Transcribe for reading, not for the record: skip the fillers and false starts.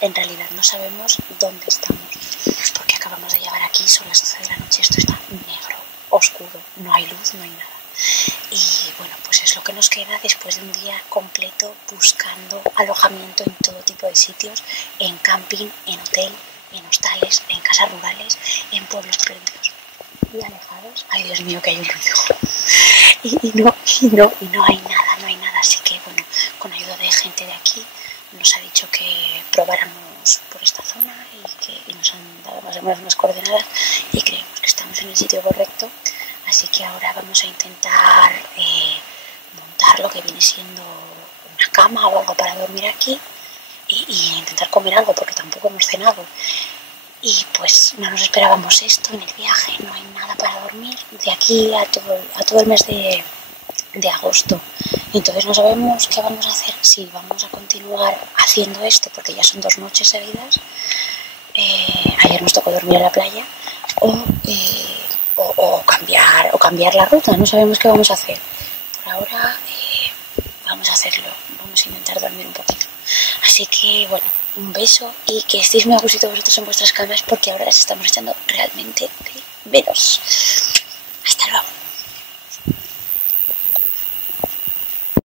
en realidad no sabemos dónde estamos, porque acabamos de llegar aquí, son las 12 de la noche, esto está negro, oscuro, no hay luz, no hay nada. Y bueno, pues es lo que nos queda después de un día completo buscando alojamiento en todo tipo de sitios, en camping, en hotel, en hostales, en casas rurales, en pueblos perdidos y alejados. Ay, Dios mío, que hay un ruido. Y no hay nada. Así que bueno, con ayuda de gente de aquí nos ha dicho que probáramos por esta zona y nos han dado más o menos unas coordenadas y creemos que estamos en el sitio correcto. Así que ahora vamos a intentar montar lo que viene siendo una cama o algo para dormir aquí y intentar comer algo porque tampoco hemos cenado. Y pues no nos esperábamos esto en el viaje, no hay nada para dormir de aquí a todo el mes de agosto. Entonces no sabemos qué vamos a hacer, si vamos a continuar haciendo esto porque ya son 2 noches seguidas. Ayer nos tocó dormir en la playa o cambiar la ruta, no sabemos qué vamos a hacer. Por ahora vamos a hacerlo, vamos a intentar dormir un poquito. Así que bueno, un beso y que estéis muy a gustito vosotros en vuestras camas porque ahora las estamos echando realmente de menos. Hasta luego.